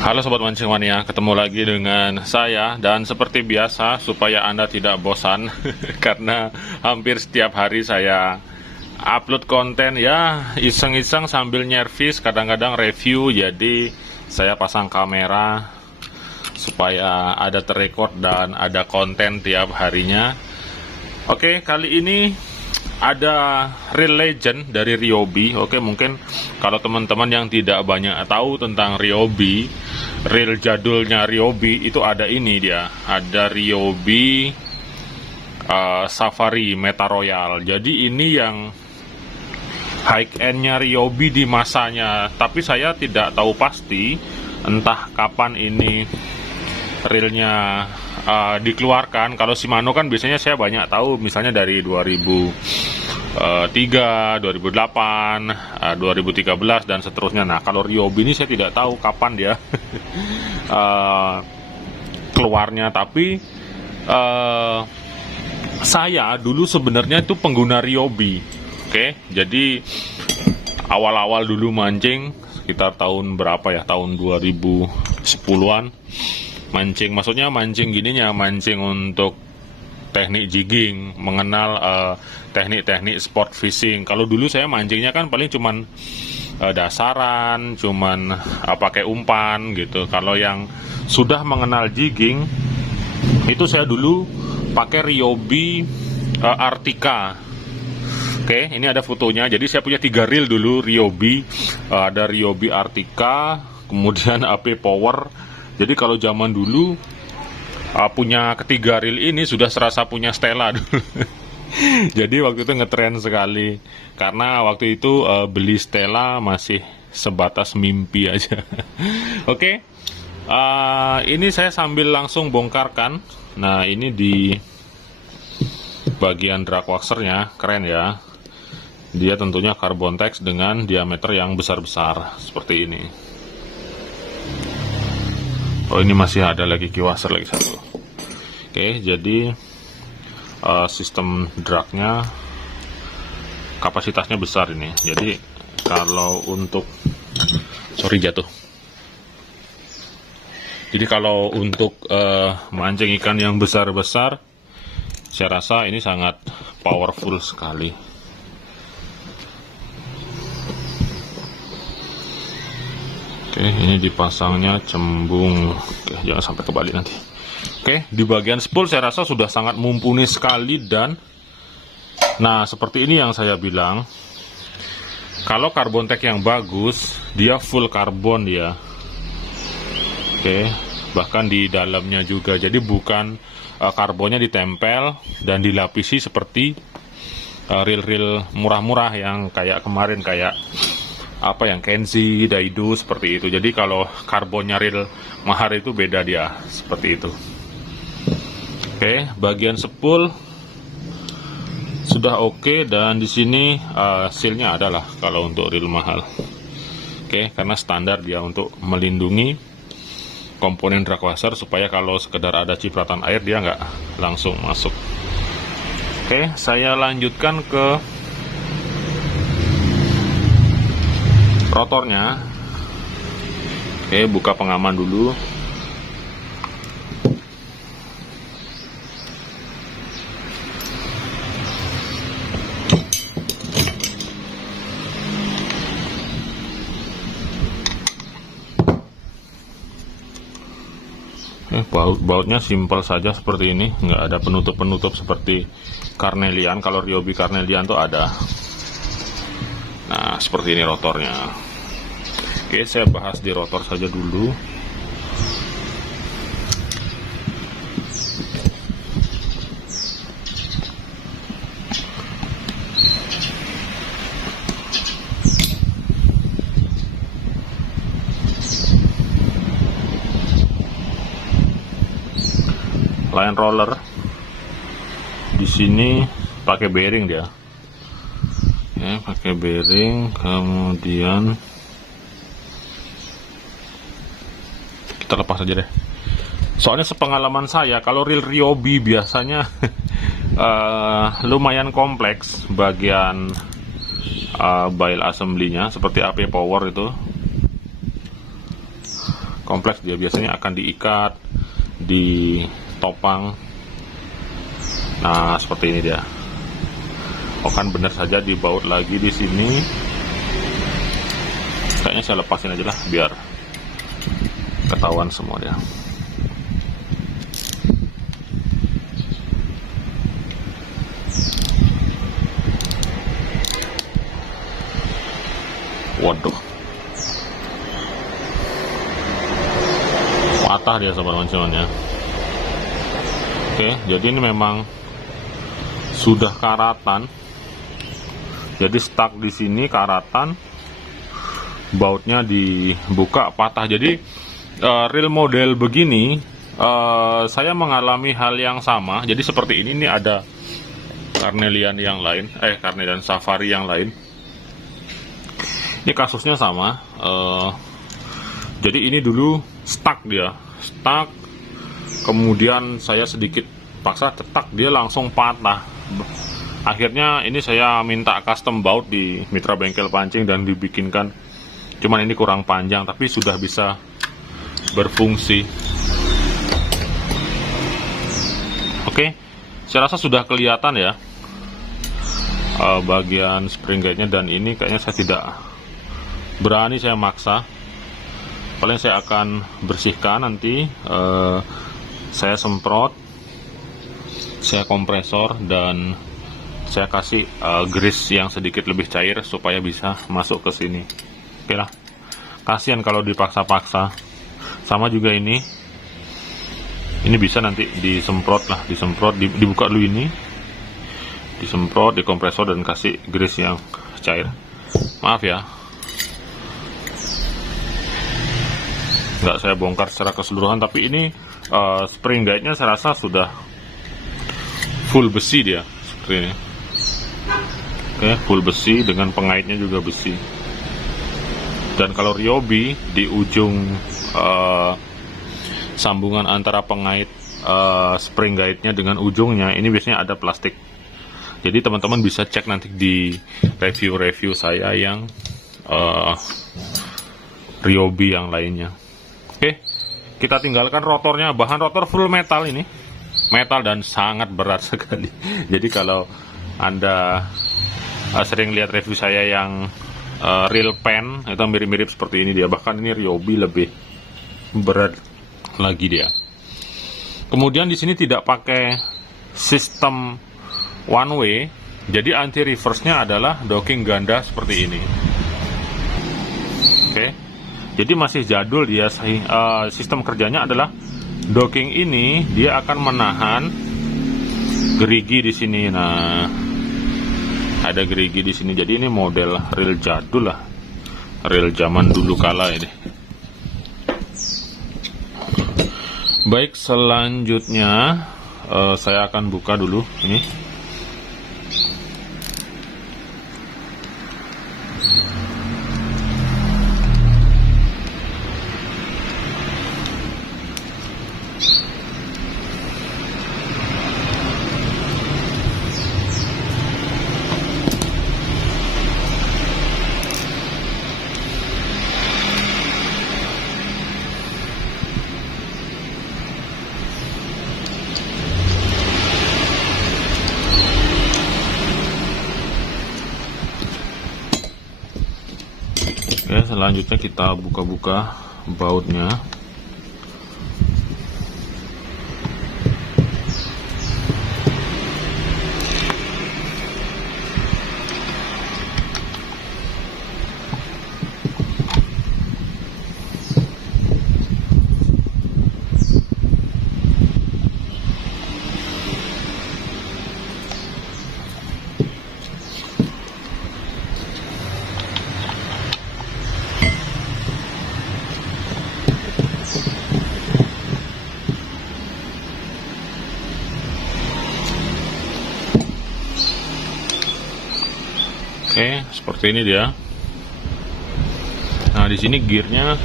Halo Sobat Mancing Mania, ketemu lagi dengan saya. Dan seperti biasa, supaya Anda tidak bosan karena hampir setiap hari saya upload konten ya, iseng-iseng sambil nyervis, kadang-kadang review. Jadi saya pasang kamera supaya ada terrekord dan ada konten tiap harinya. Oke, kali ini ada Reel Legend dari Ryobi. Oke, mungkin kalau teman-teman yang tidak banyak tahu tentang Ryobi, reel jadulnya Ryobi itu ada ini dia. Ada Ryobi Safari Meta Royal. Jadi ini yang high end-nya Ryobi di masanya. Tapi saya tidak tahu pasti entah kapan ini reelnya dikeluarkan. Kalau Shimano kan biasanya saya banyak tahu, misalnya dari 2003, 2008, 2013 dan seterusnya. Nah, kalau Ryobi ini saya tidak tahu kapan dia keluarnya. Tapi saya dulu sebenarnya itu pengguna Ryobi. Oke, jadi awal-awal dulu mancing sekitar tahun berapa ya? Tahun 2010-an. Mancing, maksudnya mancing gininya, mancing untuk teknik jigging, mengenal teknik-teknik sport fishing. Kalau dulu saya mancingnya kan paling cuman dasaran, cuman pakai umpan gitu. Kalau yang sudah mengenal jigging, itu saya dulu pakai Ryobi Artika. Oke, ini ada fotonya. Jadi saya punya 3 reel dulu Ryobi. Ada Ryobi Artika, kemudian AP Power. Jadi kalau zaman dulu punya ketiga reel ini sudah serasa punya Stella dulu. Jadi waktu itu ngetren sekali. Karena waktu itu beli Stella masih sebatas mimpi aja. Oke, ini saya sambil langsung bongkarkan. Nah, ini di bagian drag waxernya, keren ya. Dia tentunya carbon tex dengan diameter yang besar-besar seperti ini. Oh, ini masih ada lagi kiwaser lagi satu. Oke, jadi sistem dragnya kapasitasnya besar ini. Jadi kalau untuk jatuh. Jadi kalau untuk mancing ikan yang besar-besar, saya rasa ini sangat powerful sekali. Oke, ini dipasangnya cembung. Oke, jangan sampai kebalik nanti. Oke, di bagian spool saya rasa sudah sangat mumpuni sekali. Dan nah, seperti ini yang saya bilang, kalau carbon tech yang bagus, dia full karbon dia. Oke, bahkan di dalamnya juga. Jadi bukan karbonnya ditempel dan dilapisi seperti reel-reel murah-murah yang kayak kemarin, kayak apa yang Kenzi, Daido, seperti itu. Jadi kalau karbonnya reel mahal itu beda dia, seperti itu. Oke, bagian spool sudah oke. Dan di sini sealnya adalah kalau untuk reel mahal. Oke, karena standar dia untuk melindungi komponen drag washer supaya kalau sekedar ada cipratan air dia nggak langsung masuk. Oke, saya lanjutkan ke rotornya. Oke, buka pengaman dulu. Bautnya simpel saja seperti ini, nggak ada penutup-penutup seperti Carnelian. Kalau Ryobi Carnelian tuh ada. Nah, seperti ini rotornya. Oke, saya bahas di rotor saja dulu. Line roller di sini pakai bearing dia. Ya, pakai bearing, kemudian kita lepas aja deh. Soalnya sepengalaman saya, kalau reel Ryobi biasanya lumayan kompleks bagian bile assembly-nya, seperti AP Power itu. kompleks, dia biasanya akan diikat, ditopang. Nah, seperti ini dia. Oh, kan benar saja dibaut lagi di sini. Kayaknya saya lepasin aja lah biar ketahuan semua dia. Waduh, patah dia sobat mancungannya. Oke, jadi ini memang sudah karatan. Jadi stuck di sini karatan, bautnya dibuka patah. Jadi real model begini, saya mengalami hal yang sama. Jadi seperti ini ada Carnelian yang lain, Carnelian Safari yang lain. Ini kasusnya sama. Jadi ini dulu stuck dia, kemudian saya sedikit paksa cetak, dia langsung patah. Akhirnya ini saya minta custom baut di Mitra Bengkel Pancing dan dibikinkan. Cuman ini kurang panjang, tapi sudah bisa berfungsi. Oke, saya rasa sudah kelihatan ya bagian spring guide-nya, dan ini kayaknya saya tidak berani saya maksa. Paling saya akan bersihkan nanti, saya semprot, saya kompresor, dan saya kasih grease yang sedikit lebih cair supaya bisa masuk ke sini. Oke lah, kasihan kalau dipaksa-paksa. Sama juga ini bisa nanti disemprot lah, dibuka dulu ini, disemprot, dikompresor, dan kasih grease yang cair. Maaf ya, nggak saya bongkar secara keseluruhan, tapi ini spring guide-nya saya rasa sudah full besi dia, seperti ini. Oke, full besi dengan pengaitnya juga besi. Dan kalau Ryobi di ujung sambungan antara pengait spring guide-nya dengan ujungnya ini biasanya ada plastik. Jadi teman-teman bisa cek nanti di review saya yang Ryobi yang lainnya. Oke, kita tinggalkan rotornya. Bahan rotor full metal ini, metal dan sangat berat sekali. Jadi kalau Anda sering lihat review saya yang real pen, itu mirip-mirip seperti ini dia. Bahkan ini Ryobi lebih berat lagi dia. Kemudian di sini tidak pakai sistem one way, jadi anti reverse-nya adalah docking ganda seperti ini. Oke. Jadi masih jadul dia. Sistem kerjanya adalah docking ini dia akan menahan gerigi di sini. Nah, ada gerigi di sini. Jadi ini model real jadul lah, real zaman dulu kala ini. Baik, selanjutnya saya akan buka dulu ini. Oke, selanjutnya kita buka-buka bautnya. Oke, seperti ini dia. Nah, di sini gearnya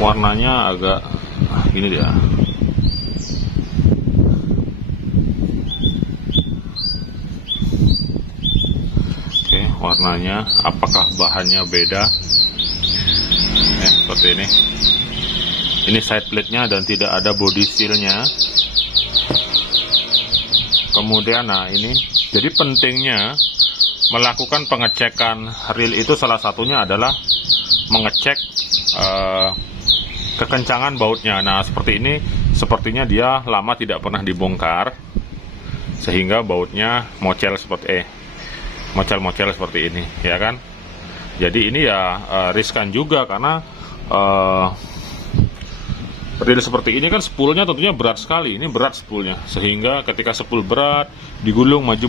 warnanya agak gini dia. Oke, warnanya apakah bahannya beda? seperti ini. Ini side plate-nya dan tidak ada body seal-nya. Kemudian nah ini, jadi pentingnya melakukan pengecekan reel itu salah satunya adalah mengecek kekencangan bautnya. Nah seperti ini, sepertinya dia lama tidak pernah dibongkar sehingga bautnya mocel seperti mocel-mocel seperti ini, ya kan? Jadi ini ya riskan juga karena reel seperti ini kan spoolnya tentunya berat sekali. Ini berat spoolnya, sehingga ketika spool berat digulung maju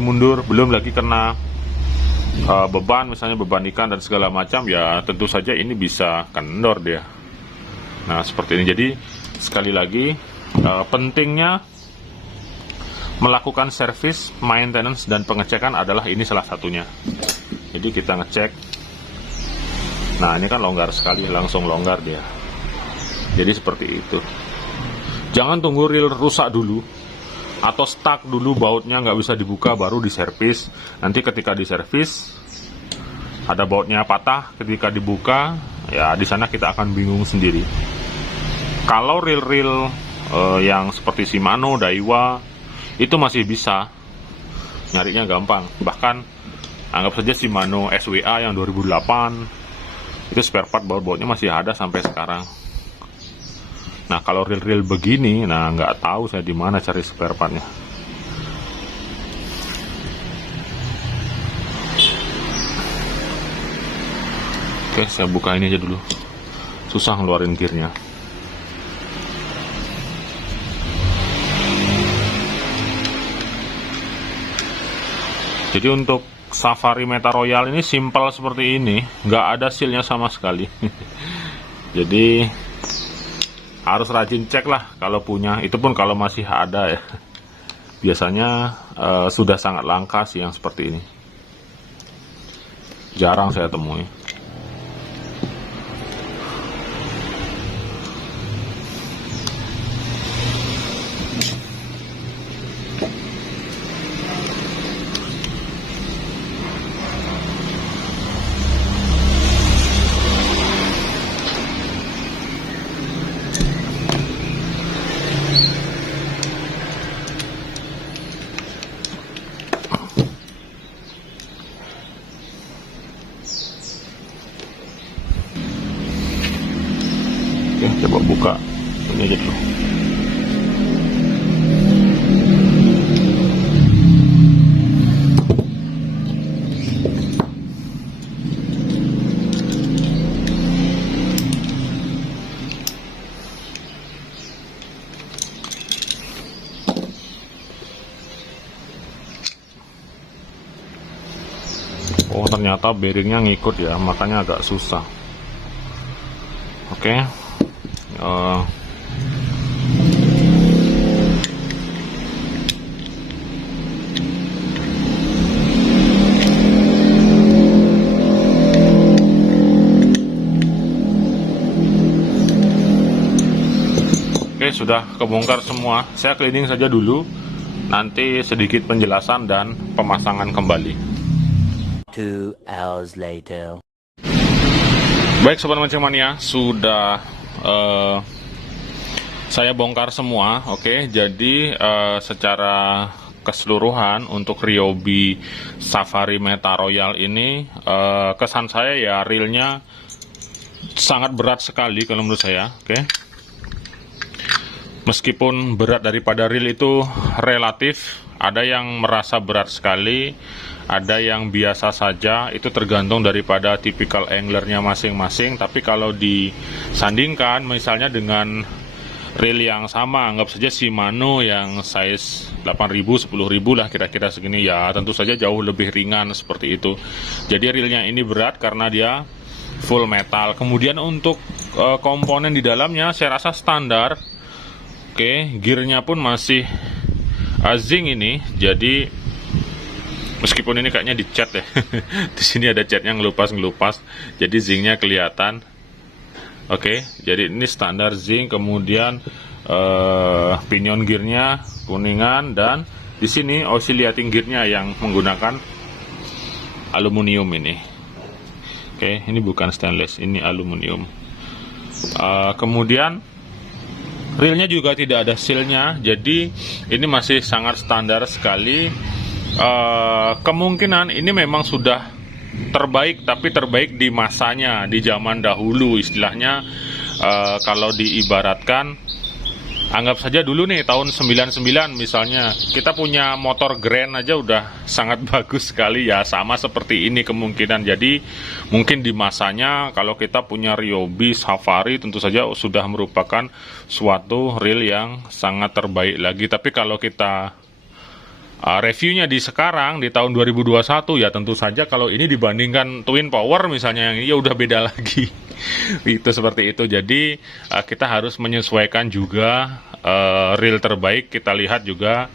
mundur, belum lagi kena beban, misalnya beban ikan dan segala macam, ya tentu saja ini bisa kendor dia. Nah seperti ini. Jadi sekali lagi pentingnya melakukan servis, maintenance dan pengecekan adalah ini salah satunya. Jadi kita ngecek. Nah ini kan longgar sekali, langsung longgar dia. Jadi seperti itu. Jangan tunggu reel rusak dulu atau stuck dulu, bautnya nggak bisa dibuka baru diservis. Nanti ketika diservis ada bautnya patah, ketika dibuka ya di sana kita akan bingung sendiri. Kalau reel-reel yang seperti Shimano, Daiwa itu masih bisa, nyarinya gampang. Bahkan anggap saja Shimano SWA yang 2008 itu spare part baut-bautnya masih ada sampai sekarang. Nah kalau reel-reel begini, nah nggak tahu saya di mana cari spare partnya. Oke, saya buka ini aja dulu. Susah ngeluarin gearnya. Jadi untuk Safari Meta Royal ini simpel seperti ini, nggak ada sealnya sama sekali. Jadi harus rajin cek lah kalau punya, itu pun kalau masih ada ya. Biasanya sudah sangat langka sih yang seperti ini. Jarang saya temui. Oke, coba buka ini aja dulu. Oh ternyata bearingnya ngikut ya, makanya agak susah. Oke. Oke, sudah kebongkar semua. Saya cleaning saja dulu, nanti sedikit penjelasan dan pemasangan kembali. 2 hours later. Baik Sobat Mancing Mania, sudah saya bongkar semua. Oke, jadi secara keseluruhan untuk Ryobi Safari Meta Royal ini kesan saya ya reelnya sangat berat sekali kalau menurut saya. Oke, meskipun berat daripada reel itu relatif, ada yang merasa berat sekali, ada yang biasa saja, itu tergantung daripada tipikal anglernya masing-masing. Tapi kalau disandingkan misalnya dengan reel yang sama, anggap saja Shimano yang size 8.000, 10.000 lah kira-kira segini, ya tentu saja jauh lebih ringan seperti itu. Jadi reelnya ini berat karena dia full metal. Kemudian untuk komponen di dalamnya saya rasa standar. Oke, gearnya pun masih zinc ini, jadi meskipun ini kayaknya dicat ya. Di sini ada catnya ngelupas, jadi zincnya kelihatan. Oke, jadi ini standar zinc. Kemudian pinion gearnya kuningan, dan di sini oscillating gearnya yang menggunakan aluminium ini. Oke, ini bukan stainless, ini aluminium. Kemudian reelnya juga tidak ada sealnya, jadi ini masih sangat standar sekali. Kemungkinan ini memang sudah terbaik, tapi terbaik di masanya, di zaman dahulu istilahnya. Kalau diibaratkan, anggap saja dulu nih tahun 99 misalnya, kita punya motor Grand aja udah sangat bagus sekali ya, sama seperti ini kemungkinan. Jadi mungkin di masanya kalau kita punya Ryobi Safari tentu saja sudah merupakan suatu reel yang sangat terbaik lagi. Tapi kalau kita reviewnya di sekarang di tahun 2021 ya tentu saja kalau ini dibandingkan Twin Power misalnya yang ini ya udah beda lagi. Itu seperti itu. Jadi kita harus menyesuaikan juga reel terbaik. Kita lihat juga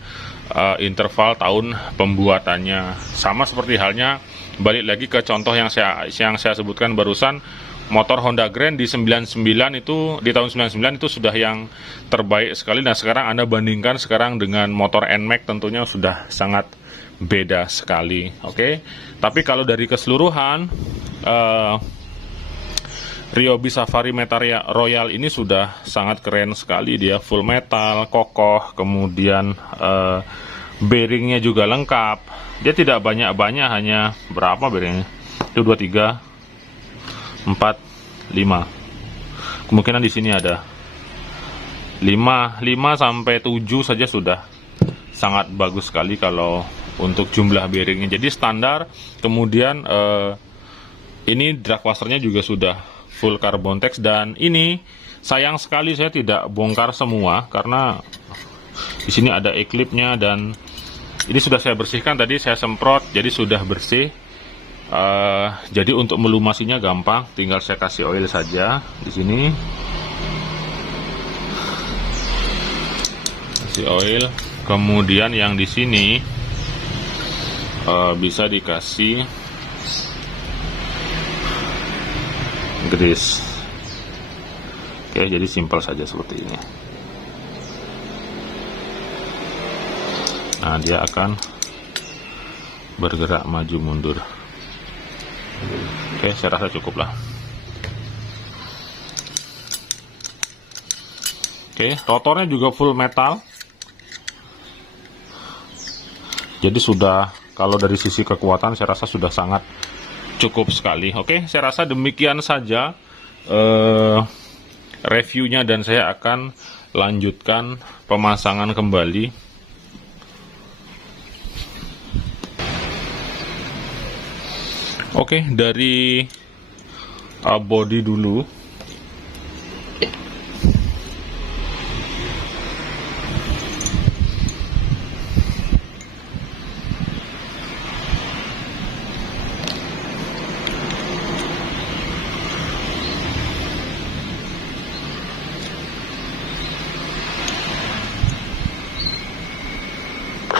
interval tahun pembuatannya. Sama seperti halnya, balik lagi ke contoh yang saya sebutkan barusan, motor Honda Grand di 99 itu, di tahun 99 itu sudah yang terbaik sekali. Nah sekarang Anda bandingkan sekarang dengan motor NMAX, tentunya sudah sangat beda sekali. Oke. Tapi kalau dari keseluruhan Ryobi Safari Meta Royal ini sudah sangat keren sekali. Dia full metal, kokoh, kemudian bearingnya juga lengkap. Dia tidak banyak-banyak, hanya berapa bearingnya? Itu 23 4, 5. Kemungkinan di sini ada 5 sampai 7 saja sudah sangat bagus sekali kalau untuk jumlah bearingnya. Jadi standar. Kemudian ini drag washernya juga sudah full carbon tex, dan ini sayang sekali saya tidak bongkar semua karena di sini ada e-clipnya, dan ini sudah saya bersihkan tadi, saya semprot jadi sudah bersih. Jadi untuk melumasinya gampang, tinggal saya kasih oil saja di sini. Kasih oil, kemudian yang di sini bisa dikasih grease. Oke, jadi simpel saja seperti ini. Nah, dia akan bergerak maju mundur. Oke, saya rasa cukup lah. Oke, rotornya juga full metal. Jadi sudah, kalau dari sisi kekuatan saya rasa sudah sangat cukup sekali. Oke, saya rasa demikian saja reviewnya, dan saya akan lanjutkan pemasangan kembali. Oke, dari body dulu.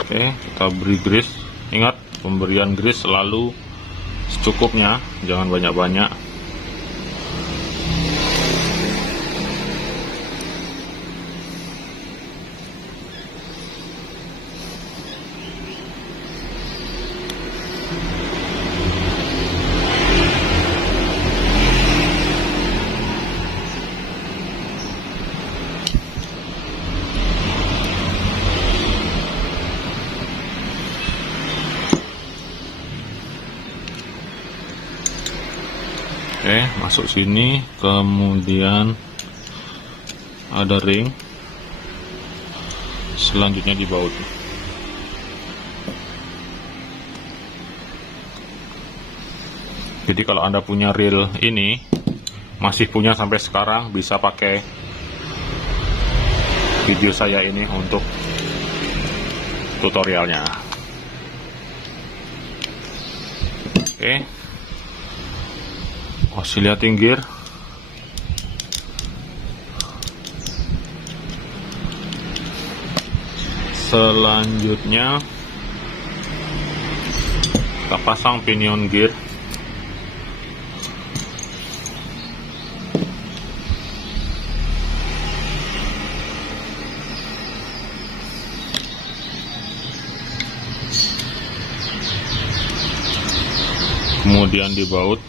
Oke, kita beri grease. Ingat, pemberian grease selalu secukupnya, jangan banyak-banyak. Oke, masuk sini, kemudian ada ring, selanjutnya di baut. Jadi kalau Anda punya reel ini, masih punya sampai sekarang, bisa pakai video saya ini untuk tutorialnya. Oke, oscillating gear. Selanjutnya kita pasang pinion gear. Kemudian dibaut.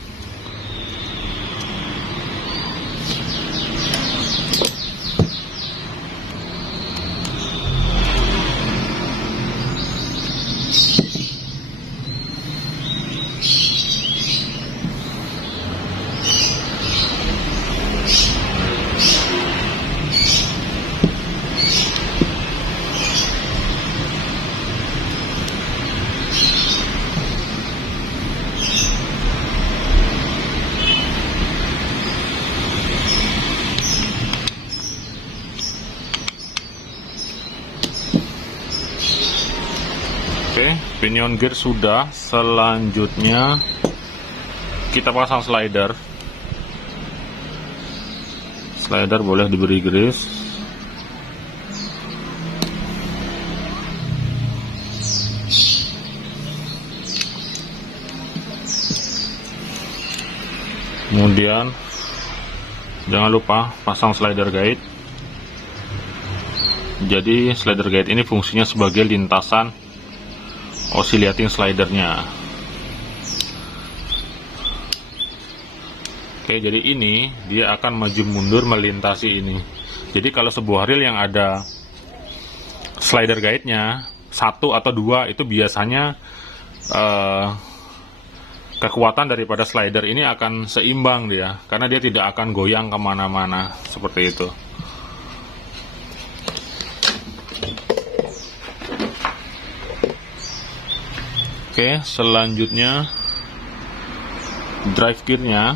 Pinion gear sudah. Selanjutnya kita pasang slider. Slider boleh diberi grease. Kemudian jangan lupa pasang slider guide. Jadi slider guide ini fungsinya sebagai lintasan oscillating slidernya. Oke, jadi ini dia akan maju mundur melintasi ini. Jadi kalau sebuah reel yang ada slider guide-nya 1 atau 2, itu biasanya kekuatan daripada slider ini akan seimbang dia, karena dia tidak akan goyang kemana-mana seperti itu. Oke, selanjutnya drive gear-nya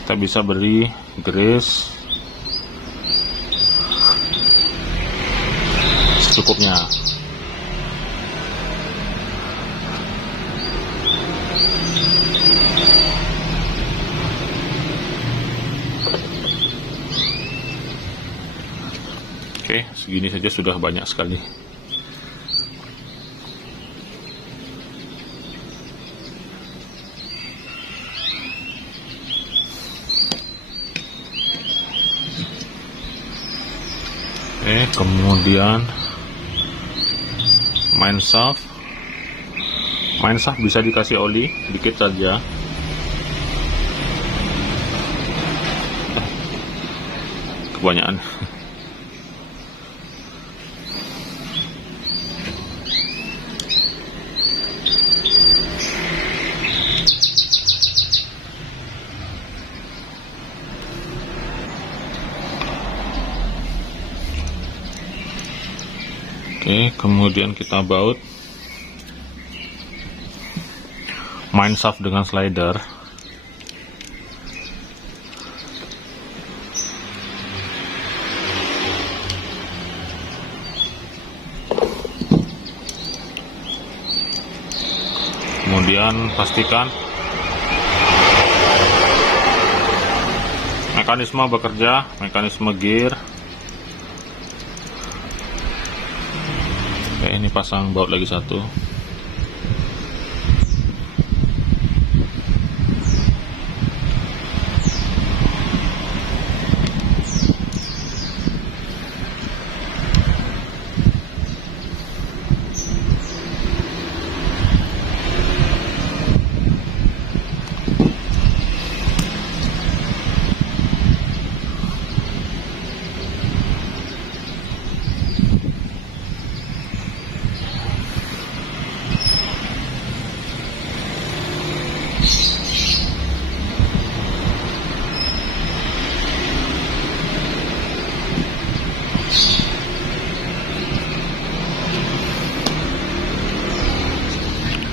kita bisa beri grease secukupnya. Oke, segini saja sudah banyak sekali. Oke, kemudian main shaft. Main shaft bisa dikasih oli dikit saja. Kebanyakan. Oke, kemudian kita baut main shaft dengan slider. Kemudian pastikan mekanisme bekerja, mekanisme gear. Oke, ini pasang baut lagi satu.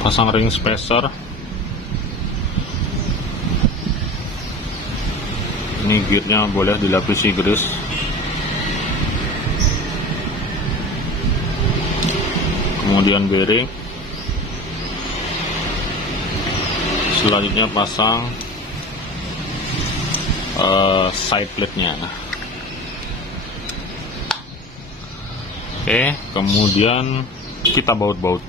Pasang ring spacer. Ini gearnya boleh dilapisi grease. Kemudian bearing. Selanjutnya pasang side plate-nya. Oke, kemudian kita baut-baut.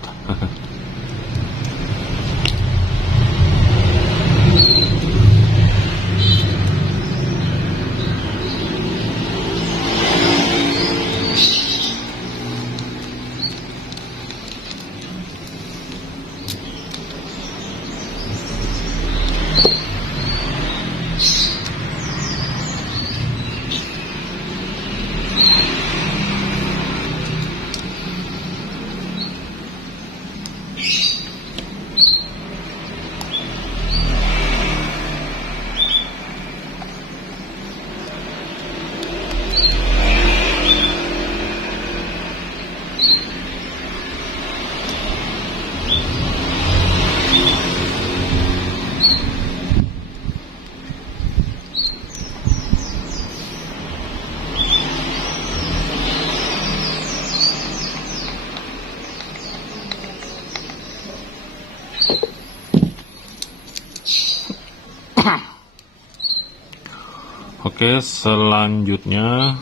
Oke, selanjutnya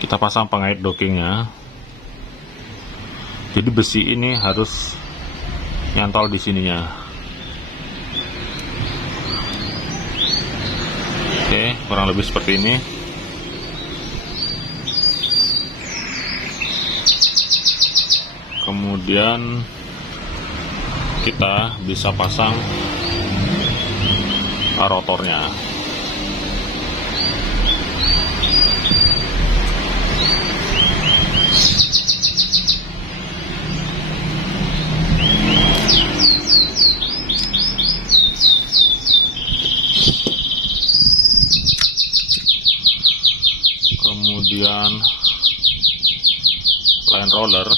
kita pasang pengait dokingnya. Jadi besi ini harus nyantol di sininya. Oke, kurang lebih seperti ini. Kemudian kita bisa pasang rotornya. Kemudian line roller.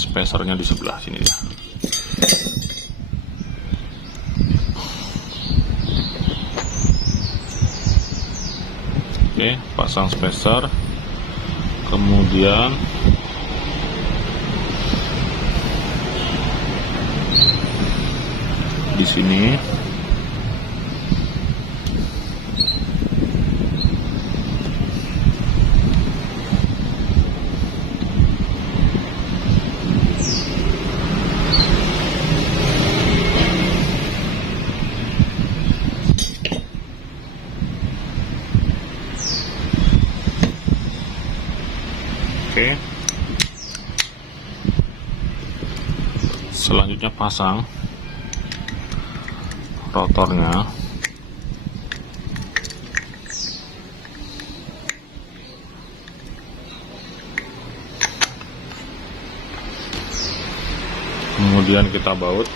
Spacernya di sebelah sini ya. Oke, pasang spacer. Kemudian di sini oke. Selanjutnya pasang rotornya. Kemudian kita baut.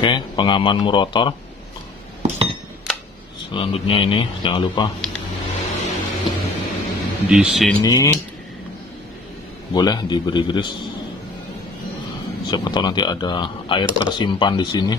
Oke, pengaman rotor. Selanjutnya ini jangan lupa di sini boleh diberi grease. Siapa tahu nanti ada air tersimpan di sini.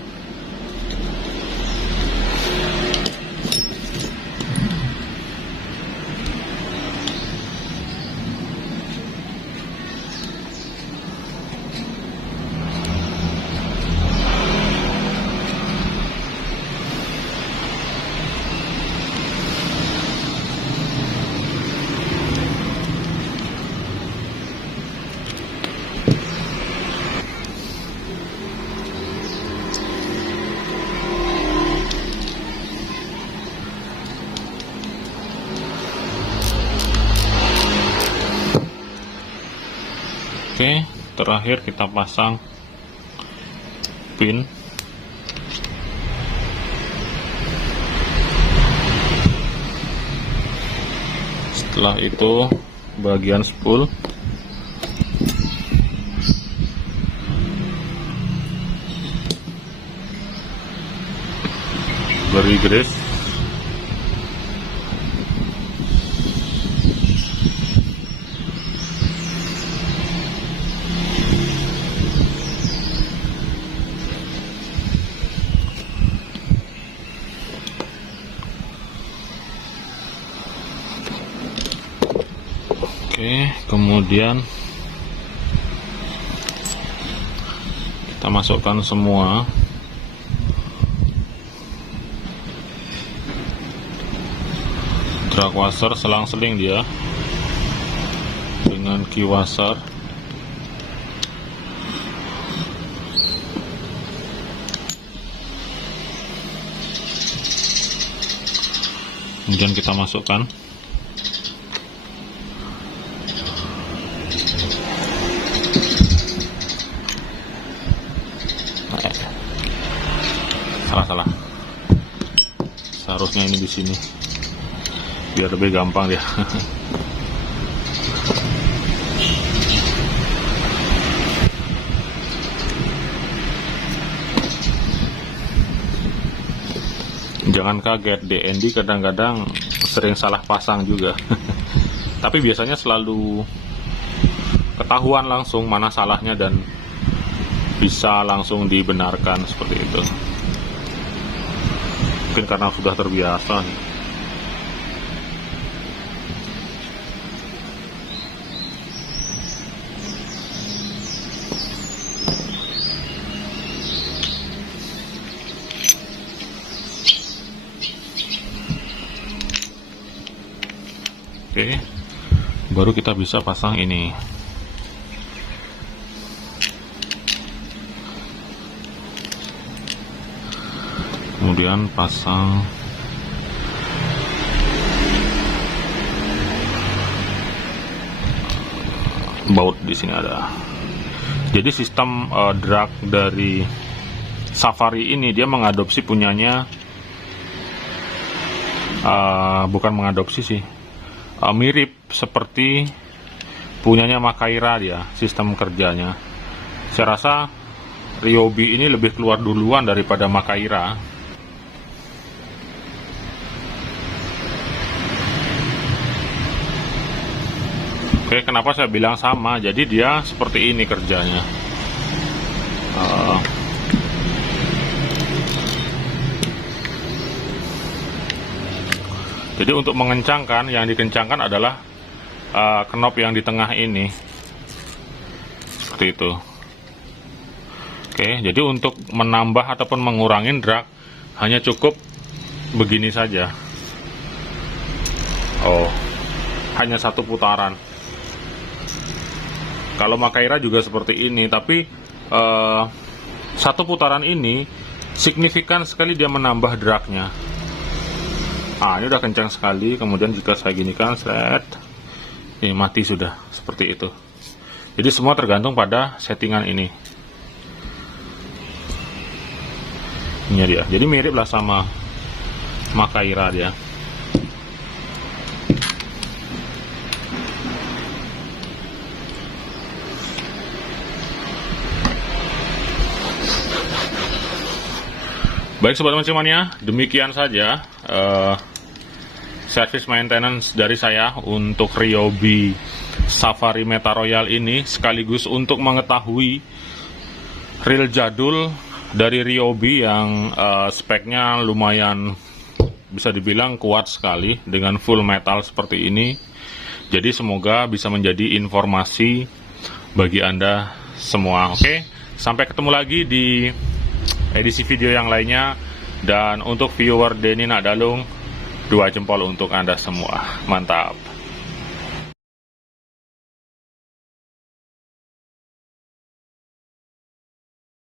Oke, terakhir kita pasang pin. Setelah itu bagian spool. Beri grease. Oke, kemudian kita masukkan semua. Drag washer selang-seling dia dengan key washer. Kemudian kita masukkan. Salah. Seharusnya ini di sini. Biar lebih gampang dia. Jangan kaget, DND kadang-kadang sering salah pasang juga. Tapi biasanya selalu ketahuan langsung mana salahnya dan bisa langsung dibenarkan seperti itu. Mungkin karena sudah terbiasa. Oke, baru kita bisa pasang ini. Kemudian pasang baut di sini ada. Jadi sistem drag dari Safari ini dia mengadopsi punyanya, bukan mengadopsi sih, mirip seperti punyanya Makaira dia sistem kerjanya. Saya rasa Ryobi ini lebih keluar duluan daripada Makaira. Oke, kenapa saya bilang sama? Jadi dia seperti ini kerjanya. Jadi untuk mengencangkan, yang dikencangkan adalah knop yang di tengah ini. Seperti itu. Oke, jadi untuk menambah ataupun mengurangi drag hanya cukup begini saja. Oh, hanya satu putaran. Kalau Makaira juga seperti ini, tapi satu putaran ini signifikan sekali dia menambah dragnya. Ini udah kencang sekali. Kemudian jika saya ginikan, ini mati sudah, seperti itu. Jadi semua tergantung pada settingan ini. Ini dia. Jadi mirip lah sama Makaira dia. Baik sobat mancing-mania, demikian saja service maintenance dari saya untuk Ryobi Safari Meta Royal ini, sekaligus untuk mengetahui reel jadul dari Ryobi yang speknya lumayan bisa dibilang kuat sekali dengan full metal seperti ini. Jadi semoga bisa menjadi informasi bagi Anda semua. Oke, sampai ketemu lagi di edisi video yang lainnya. Dan untuk viewer Denny Nakdalung, 2 jempol untuk Anda semua. Mantap.